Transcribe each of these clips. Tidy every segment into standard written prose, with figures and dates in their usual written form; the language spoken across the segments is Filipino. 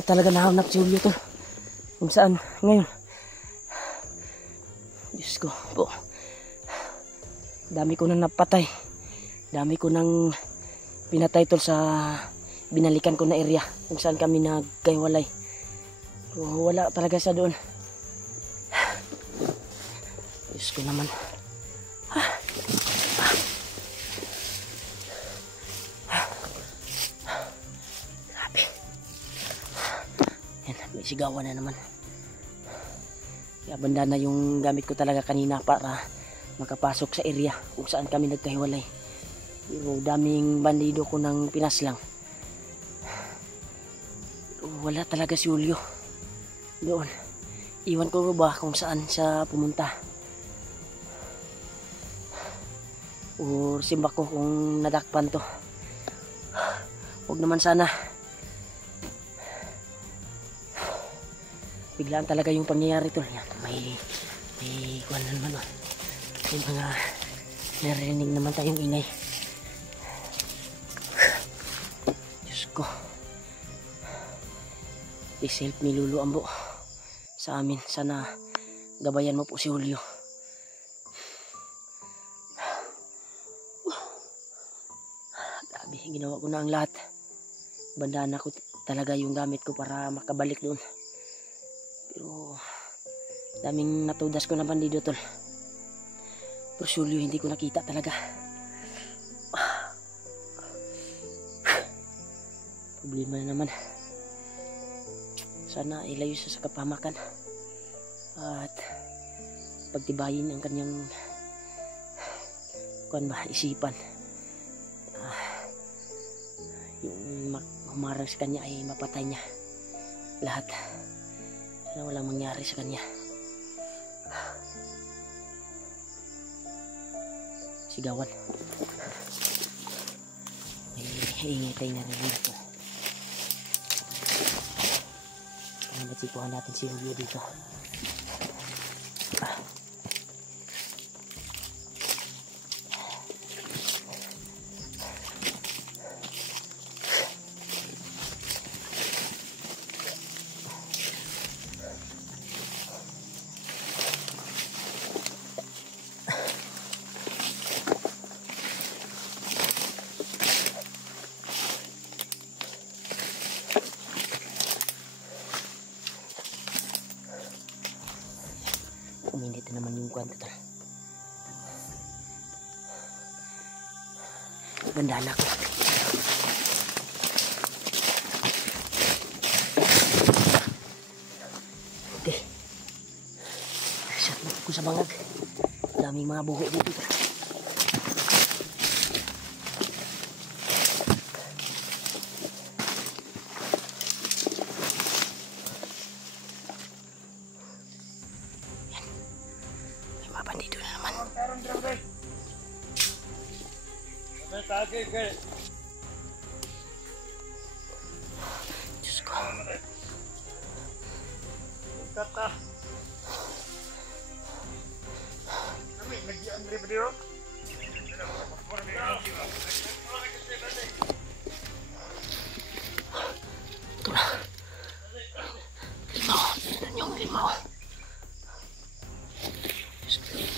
na talaga nahanap si Julio tol. Kung saan ngayon. Diyos ko po. Dami ko nang napatay. Dami ko nang pinatay tol sa binalikan ko na area kung saan kami nagkaiwalay. So, wala talaga siya doon. Diyos ko naman. Grabe. Yan, may sigawan na naman. Kaya banda na yung gamit ko talaga kanina para makapasok sa area kung saan kami nagkahiwalay. Pero daming bandido ko ng pinaslang. Wala talaga si Julio doon. Iwan ko ba kung saan siya pumunta, o simba ko kung nadakpan to. Huwag naman sana. Biglaan talaga yung pangyayari to. Yan, may kuwan na naman. May mga narinig naman tayong ingay. Diyos ko. Please help me Lulu Ambo sa amin. Sana gabayan mo po si Julio. Grabe, ginawa ko na ang lahat. Bandaan ako talaga yung gamit ko para makabalik doon. Pero daming natudas ko na bandido tol. Pero si Julio hindi ko nakita talaga. Problema na naman. Sana ilayo siya sa kapahamakan at pagtibayin ang kanyang isipan. Yung humarang sa kanya ay mapatay niya lahat. Sana walang mangyari sa kanya. Sigawan. May ingitay na rin ito. Matsipuhan natin si Julio dito. Uminit na naman yung kwento tol. Gandaan ako. Okay. Shot mo ko sa bangag. Daming mga buho dito tol. Bandido na naman. Diyos ko. Ito na. Limaw. Yan yung limaw.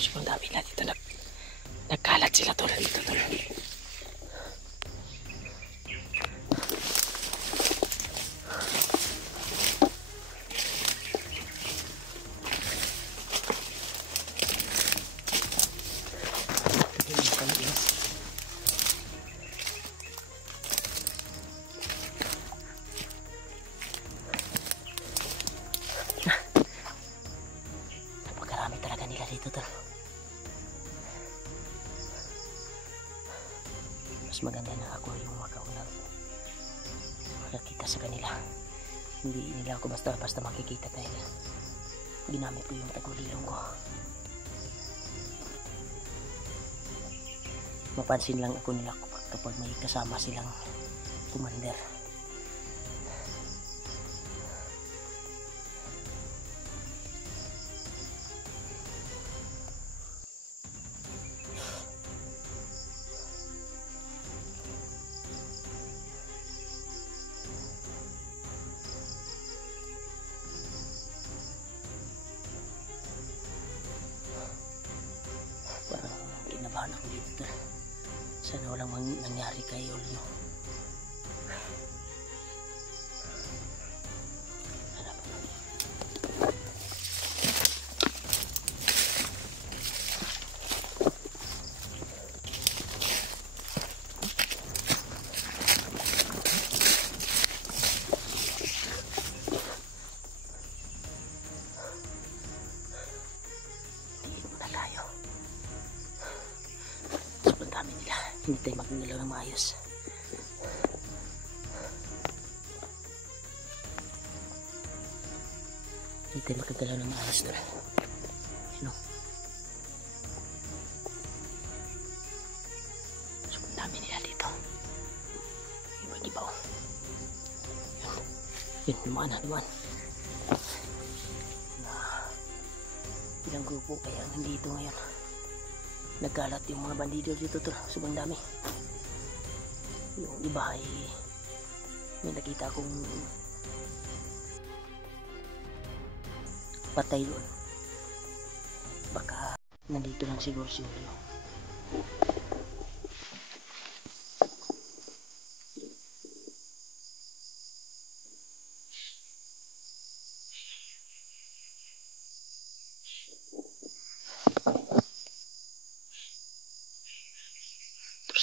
Sobrang dami na dito. Nagkalat sila tol dito tol. Napakarami talaga nila dito tol. Mas maganda na ako yung makaunang makakita sa kanila. Hindi nila ako basta makikita dahil ginamit ko yung tagulilong ko. Mapansin lang ako nila kapag may kasama silang commander. tol. Sana walang nangyari kay Julio. Hindi tayo magagalaw ng maayos. Hindi tayo magagalaw ng maayos tol. Ano? So, ang dami nila dito. Iba-ibaw. Yun, lumaan na, lumaan. Ilang grupo kaya nandito ngayon. Nagkalat yung mga bandido dito tol. Sobrang dami. Yung iba ay may nakita akong patay doon. Baka nandito lang siguro si Julio.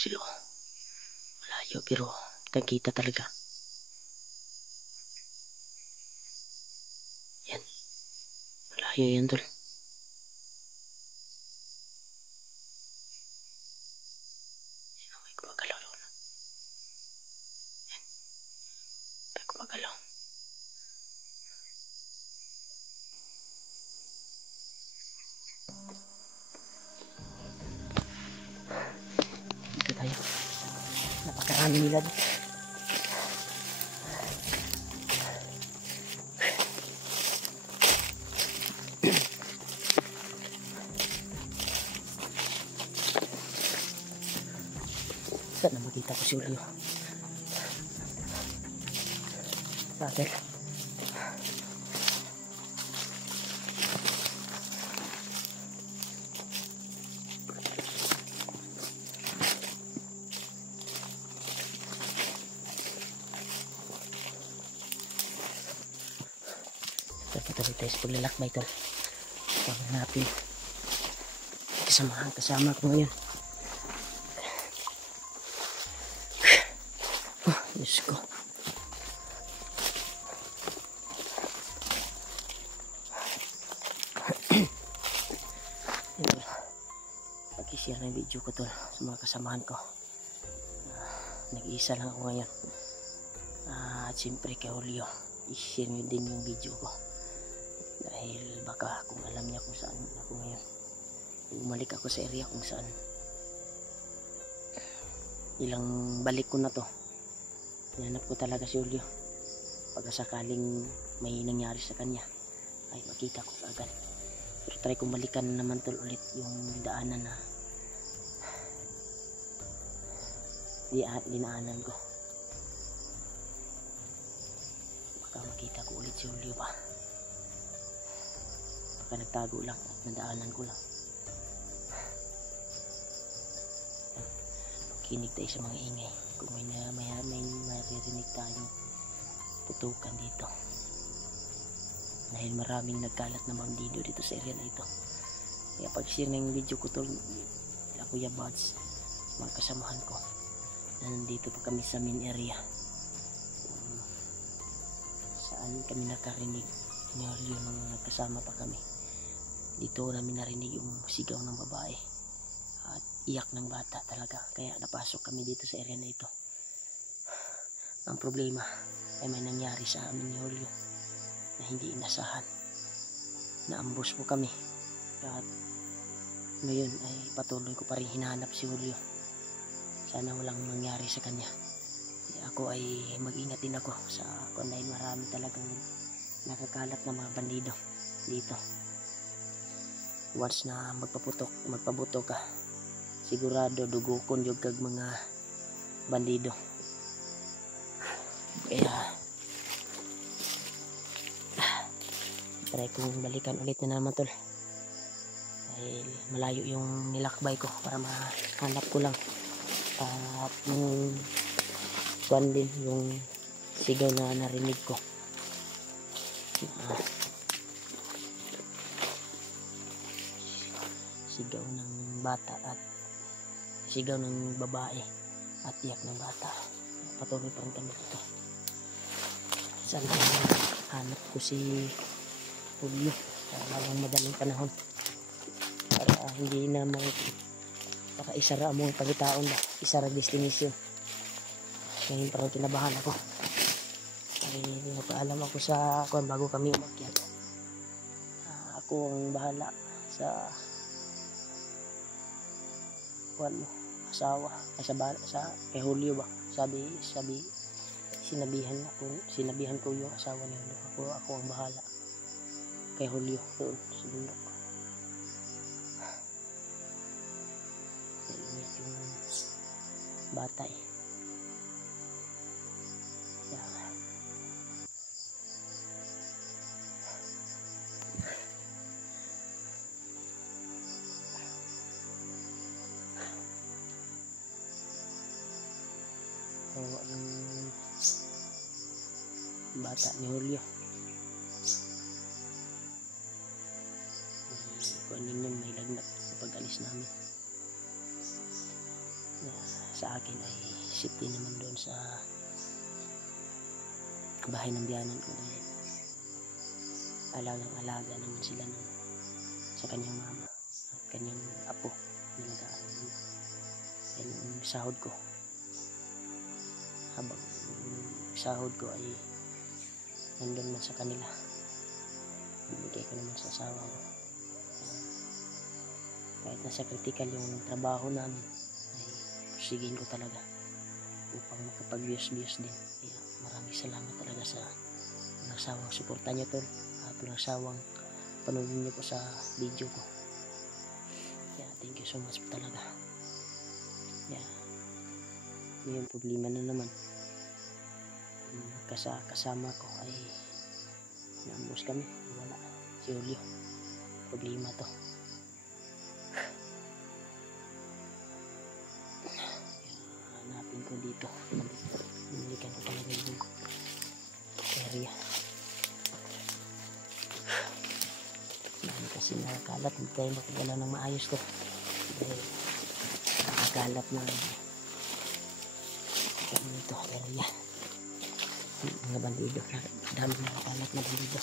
Silo. Malayo pero nakita talaga. Yan. Malayo yan tol. May gumagalaw doon. Yan. May gumagalaw. Dito tayo. Napakarami nila dito. Sana makita ko si Julio. Bakit? Patuloy tayo sa paglalakbay tol. Pagod natin. Kasama ko ngayon. Oh, Diyos ko. Pag-share ng video ko tol sa mga kasamahan ko. Nag-iisa lang ako ngayon. At siyempre kay Julio, i-share nyo din yung video ko. Dahil baka kung alam niya kung saan ako ngayon, bumalik ako sa area kung saan. Ilang balik ko na to, hinanap ko talaga si Julio. Pagkasakaling may nangyari sa kanya ay makita ko agad. Pero try kong balikan naman tol ulit yung daanan na dinaanan ko. Baka makita ko ulit si Julio pa. Baka nagtago lang at nadaanan ko lang. Kinig tayo sa mga ingay. Kung may maririnig tayong putukan dito. Dahil maraming nagkalat na bandido dito sa area na ito. Kaya pag-share ng video ko tol, Kuya Buds, mga kasamahan ko, na nandito pa kami sa main area. Saan kami nakarinig ni Julio nung nagkasama pa kami. Dito namin narinig yung sigaw ng babae at iyak ng bata talaga. Kaya napasok kami dito sa area na ito. Ang problema ay may nangyari sa amin ni Julio na hindi inasahan. Naambos po kami. At ngayon ay patuloy ko pa rin hinahanap si Julio. Sana walang mangyari sa kanya. Ako ay mag-ingat din ako sa dahil marami talagang nakakalat na mga bandido dito. Once na magpabuto ka, sigurado dugukon yung kag mga bandido. Kaya try kong balikan ulit na naman tol. dahil malayo yung nilakbay ko para mahanap ko lang. At yung kuwan din yung sigaw na narinig ko. Sigaw ng bata at sigaw ng babae at iyak ng bata. Patuloy pa rin kami dito. Sana hanap ko si Julio sa lalong madaling panahon para hindi na baka isara mo ang pagitaon ba, isara destination. Ngayon parang kinabahan ako ay napaalam ako sa kuwan bago kami umakyat. Ako ang bahala sa kuwan mo, asawa ay sa kay Julio ba, sabi sinabihan ko yung asawa ni Julio, ako ang bahala kay Julio doon sa bundok. Ingat yung bata eh. Yung bata ni Julio. Kuan yun, may lagnat sa pag-alis namin. Sa akin ay safety naman doon sa bahay ng biyanan ko dahil alagang-alaga naman sila sa kanyang mama at kanyang apo na nag-aaral naman. Yung sahod ko, habang sahod ko ay nandun man sa kanila, ibigay ko naman sa asawa ko. Kahit nasa critical yung trabaho namin ay pusigin ko talaga upang makapag-views din. Kaya maraming salamat talaga sa walang sawang suporta nyo tol at walang sawang panoodin nyo po sa video ko. Kaya thank you so much po talaga. Kaya ngayon problema na naman, kasama ko ay naambos kami, wala si Julio. Problema to. Hanapin ko dito, nilikan ko talaga yung area kasi nakakalat, hindi tayo makagalaw ng maayos to dahil nakakalat na dito area. Mga bandido, dami nakakalat na bandido.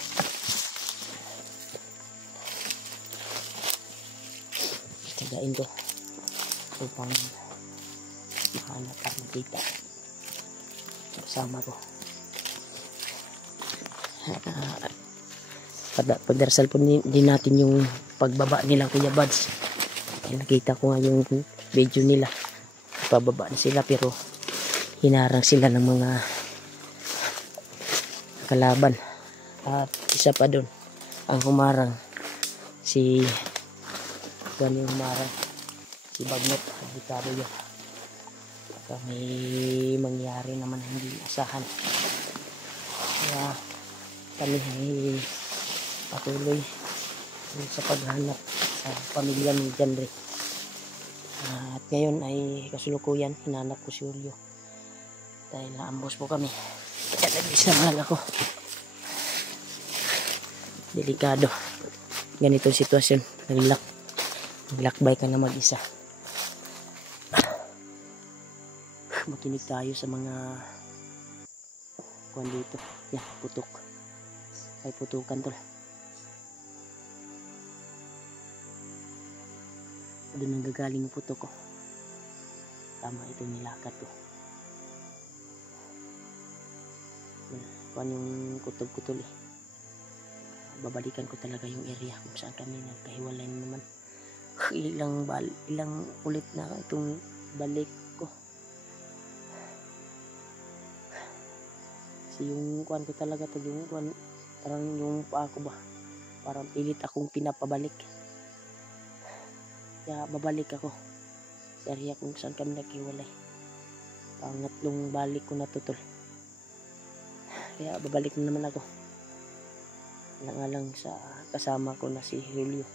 Tiyagain ko upang mahanap at makita kasama ko. Pagdarasal po din natin yung pagbaba nila Kuya Buds. Nakita ko nga yung video nila, pababa na sila pero hinarang sila ng mga kalaban. At isa pa doon ang humarang si si Bagnot Abdicaro yun. Baka may mangyari naman hindi asahan. Kaya kami ay patuloy sa paghanap sa pamilya ni Janre. At ngayon ay kasulukuyan hinanap ko si Julio dahil naambos po kami. Kaya nag-isa lang ako. Delikado ganitong sitwasyon. Naglakbay ka na mag-isa. Makinig tayo sa mga kuwan dito. Yan, putok. Ay putukan tol. Doon ang gagaling yung putok ko. Tama ito nilakat ko. Kuwan yung kutob-kutol eh. Babalikan ko talaga yung area kung saan kami nagkahiwalay naman. Ilang ulit na itong balik ko. Kasi yung kuwan ko talaga to, yung kuwan, parang yung paa ko ba, parang pilit akong pinapabalik. Kaya babalik ako sa area kung saan kami nagkahiwalay. Pangatlong balik ko na to tol. Kaya babalik na naman ako. Lang sa kasama ko na si Julio.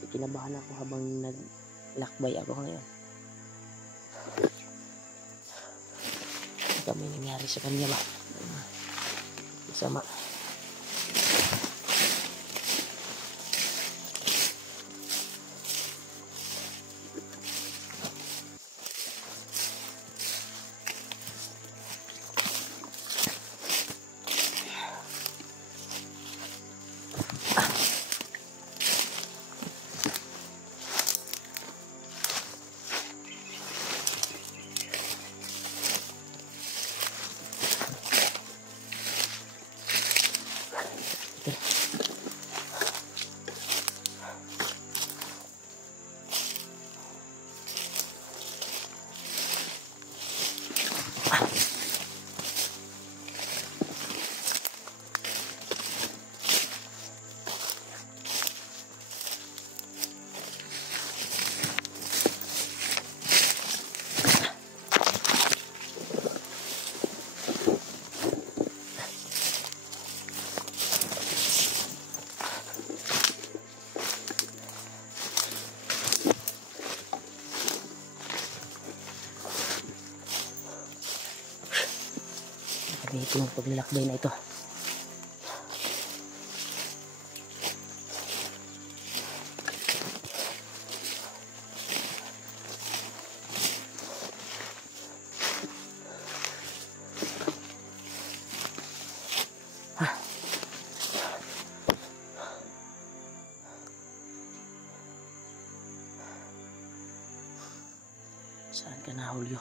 Si kinabahan ako habang naglakbay ako ngayon. Baka may nangyari sa kanya ba? Masama. Ito yung paglalakbay na ito. Saan ka na, Julio?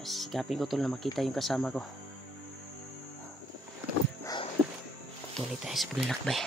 Sikapin ko tol na makita yung kasama ko. Tuloy tayo sa paglalakbay.